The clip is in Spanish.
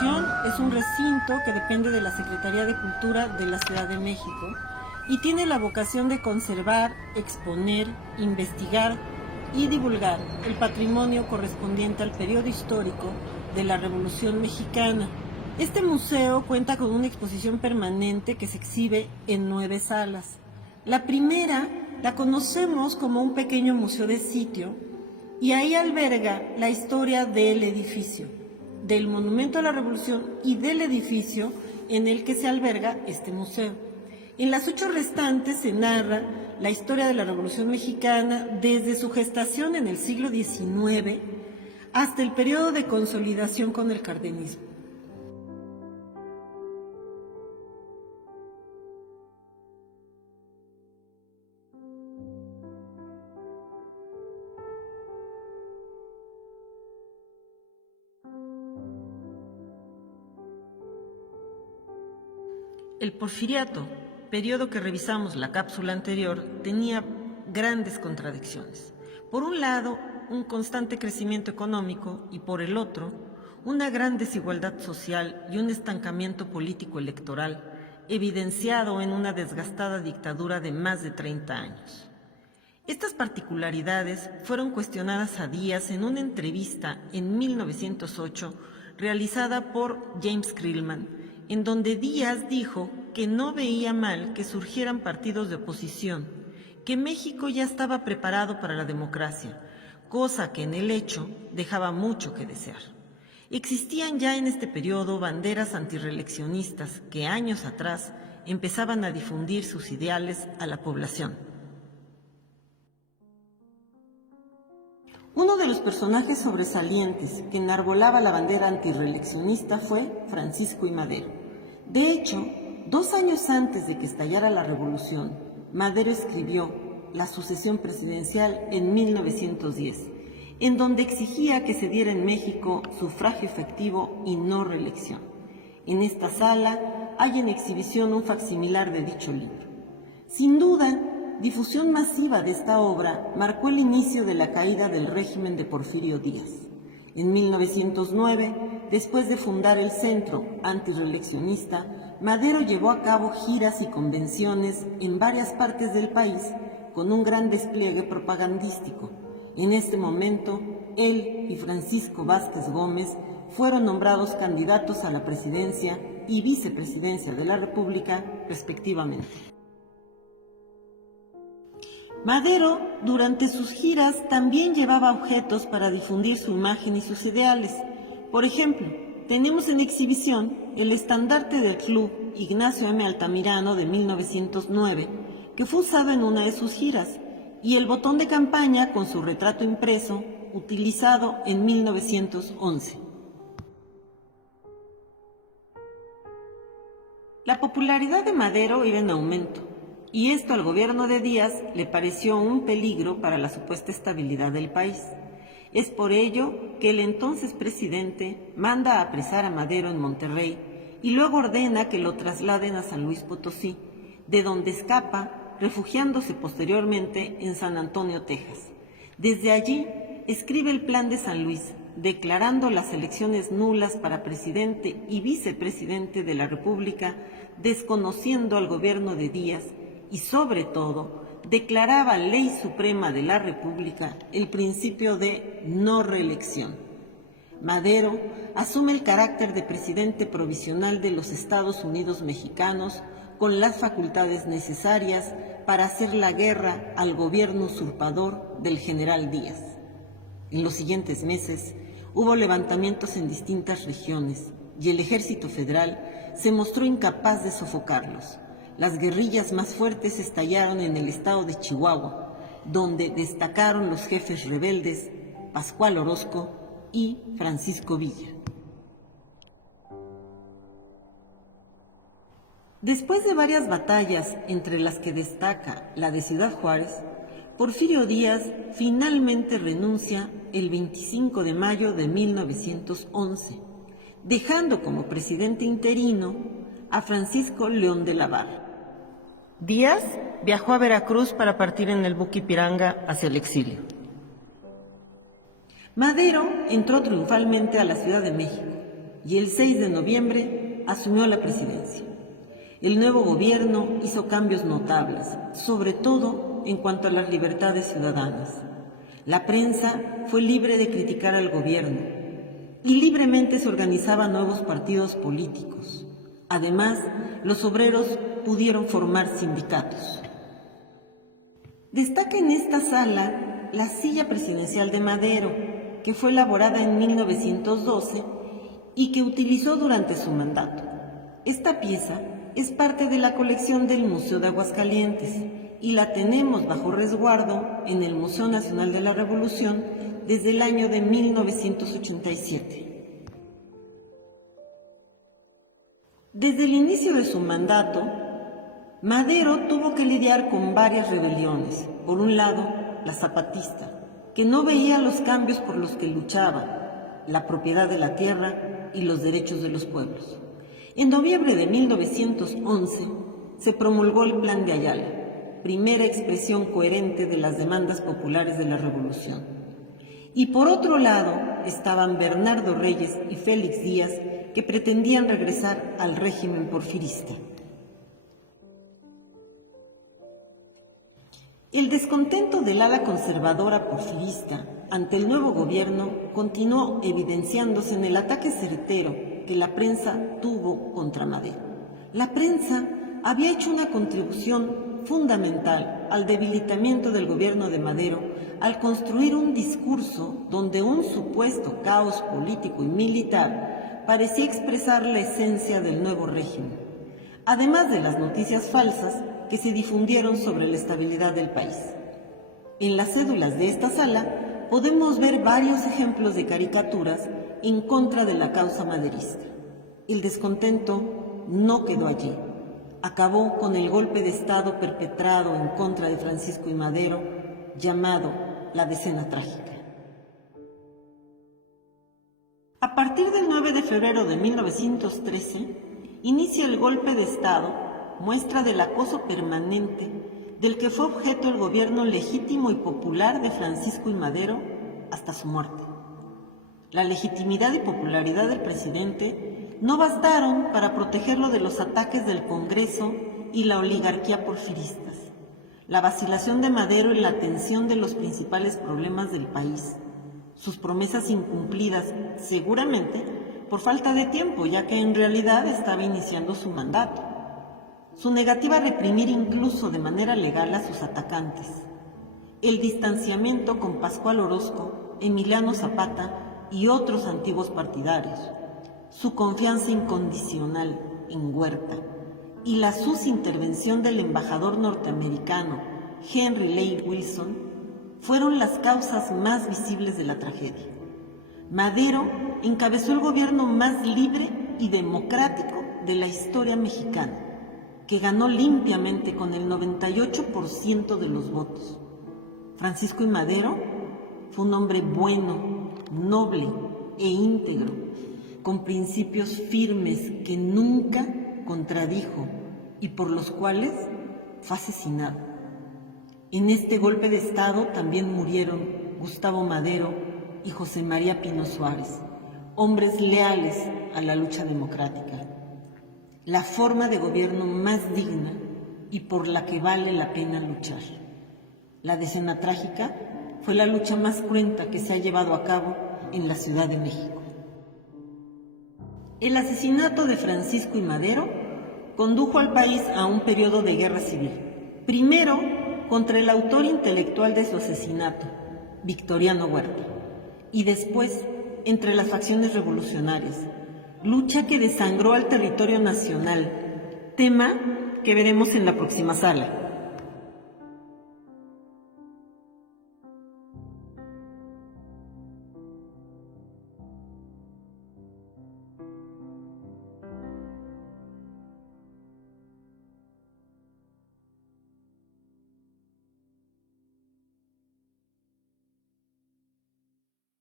Revolución es un recinto que depende de la Secretaría de Cultura de la Ciudad de México y tiene la vocación de conservar, exponer, investigar y divulgar el patrimonio correspondiente al periodo histórico de la Revolución Mexicana. Este museo cuenta con una exposición permanente que se exhibe en 9 salas. La primera la conocemos como un pequeño museo de sitio y ahí alberga la historia del edificio, del Monumento a la Revolución y del edificio en el que se alberga este museo. En las 8 restantes se narra la historia de la Revolución Mexicana desde su gestación en el siglo XIX hasta el periodo de consolidación con el cardenismo. El Porfiriato, periodo que revisamos la cápsula anterior, tenía grandes contradicciones. Por un lado, un constante crecimiento económico y por el otro, una gran desigualdad social y un estancamiento político electoral, evidenciado en una desgastada dictadura de más de 30 años. Estas particularidades fueron cuestionadas a Díaz en una entrevista en 1908 realizada por James Krillman, en donde Díaz dijo que no veía mal que surgieran partidos de oposición, que México ya estaba preparado para la democracia, cosa que en el hecho dejaba mucho que desear. Existían ya en este periodo banderas antirreeleccionistas que años atrás empezaban a difundir sus ideales a la población. Uno de los personajes sobresalientes que enarbolaba la bandera antirreeleccionista fue Francisco I. Madero. De hecho, 2 años antes de que estallara la revolución, Madero escribió La sucesión presidencial en 1910, en donde exigía que se diera en México sufragio efectivo y no reelección. En esta sala hay en exhibición un facsimilar de dicho libro. Sin duda, difusión masiva de esta obra marcó el inicio de la caída del régimen de Porfirio Díaz. En 1909, después de fundar el Centro Antirreeleccionista, Madero llevó a cabo giras y convenciones en varias partes del país con un gran despliegue propagandístico. En este momento, él y Francisco Vázquez Gómez fueron nombrados candidatos a la presidencia y vicepresidencia de la República, respectivamente. Madero, durante sus giras, también llevaba objetos para difundir su imagen y sus ideales. Por ejemplo, tenemos en exhibición el estandarte del Club Ignacio M. Altamirano de 1909, que fue usado en una de sus giras, y el botón de campaña con su retrato impreso, utilizado en 1911. La popularidad de Madero iba en aumento, y esto al gobierno de Díaz le pareció un peligro para la supuesta estabilidad del país. Es por ello que el entonces presidente manda a apresar a Madero en Monterrey y luego ordena que lo trasladen a San Luis Potosí, de donde escapa, refugiándose posteriormente en San Antonio, Texas. Desde allí escribe el Plan de San Luis, declarando las elecciones nulas para presidente y vicepresidente de la República, desconociendo al gobierno de Díaz y, sobre todo, declaraba ley suprema de la República el principio de no reelección. Madero asume el carácter de presidente provisional de los Estados Unidos mexicanos con las facultades necesarias para hacer la guerra al gobierno usurpador del general Díaz. En los siguientes meses hubo levantamientos en distintas regiones y el ejército federal se mostró incapaz de sofocarlos. Las guerrillas más fuertes estallaron en el estado de Chihuahua, donde destacaron los jefes rebeldes Pascual Orozco y Francisco Villa. Después de varias batallas, entre las que destaca la de Ciudad Juárez, Porfirio Díaz finalmente renuncia el 25 de mayo de 1911, dejando como presidente interino a Francisco León de la Barra. Díaz viajó a Veracruz para partir en el buque Ipiranga hacia el exilio. Madero entró triunfalmente a la Ciudad de México y el 6 de noviembre asumió la presidencia. El nuevo gobierno hizo cambios notables, sobre todo en cuanto a las libertades ciudadanas. La prensa fue libre de criticar al gobierno y libremente se organizaban nuevos partidos políticos. Además, los obreros pudieron formar sindicatos. Destaca en esta sala la silla presidencial de Madero, que fue elaborada en 1912 y que utilizó durante su mandato. Esta pieza es parte de la colección del Museo de Aguascalientes y la tenemos bajo resguardo en el Museo Nacional de la Revolución desde el año de 1987. Desde el inicio de su mandato, Madero tuvo que lidiar con varias rebeliones. Por un lado, la zapatista, que no veía los cambios por los que luchaba, la propiedad de la tierra y los derechos de los pueblos. En noviembre de 1911 se promulgó el Plan de Ayala, primera expresión coherente de las demandas populares de la Revolución. Y por otro lado estaban Bernardo Reyes y Félix Díaz, que pretendían regresar al régimen porfirista. El descontento del ala conservadora porfirista ante el nuevo gobierno continuó evidenciándose en el ataque certero que la prensa tuvo contra Madero. La prensa había hecho una contribución fundamental al debilitamiento del gobierno de Madero al construir un discurso donde un supuesto caos político y militar parecía expresar la esencia del nuevo régimen, además de las noticias falsas que se difundieron sobre la estabilidad del país. En las cédulas de esta sala podemos ver varios ejemplos de caricaturas en contra de la causa maderista. El descontento no quedó allí. Acabó con el golpe de Estado perpetrado en contra de Francisco I. Madero, llamado la Decena Trágica. A partir del 9 de febrero de 1913, inicia el golpe de Estado, muestra del acoso permanente del que fue objeto el gobierno legítimo y popular de Francisco I. Madero hasta su muerte. La legitimidad y popularidad del presidente no bastaron para protegerlo de los ataques del Congreso y la oligarquía porfiristas, la vacilación de Madero y la atención de los principales problemas del país, sus promesas incumplidas, seguramente por falta de tiempo, ya que en realidad estaba iniciando su mandato, su negativa a reprimir incluso de manera legal a sus atacantes, el distanciamiento con Pascual Orozco, Emiliano Zapata y otros antiguos partidarios, su confianza incondicional en Huerta y la susintervención del embajador norteamericano Henry Lane Wilson fueron las causas más visibles de la tragedia. Madero encabezó el gobierno más libre y democrático de la historia mexicana, que ganó limpiamente con el 98% de los votos. Francisco I. Madero fue un hombre bueno, noble e íntegro, con principios firmes que nunca contradijo y por los cuales fue asesinado. En este golpe de Estado también murieron Gustavo Madero y José María Pino Suárez, hombres leales a la lucha democrática, la forma de gobierno más digna y por la que vale la pena luchar. La Decena Trágica fue la lucha más cruenta que se ha llevado a cabo en la Ciudad de México. El asesinato de Francisco I. Madero condujo al país a un periodo de guerra civil. Primero, contra el autor intelectual de su asesinato, Victoriano Huerta, y después entre las facciones revolucionarias, lucha que desangró al territorio nacional, tema que veremos en la próxima sala.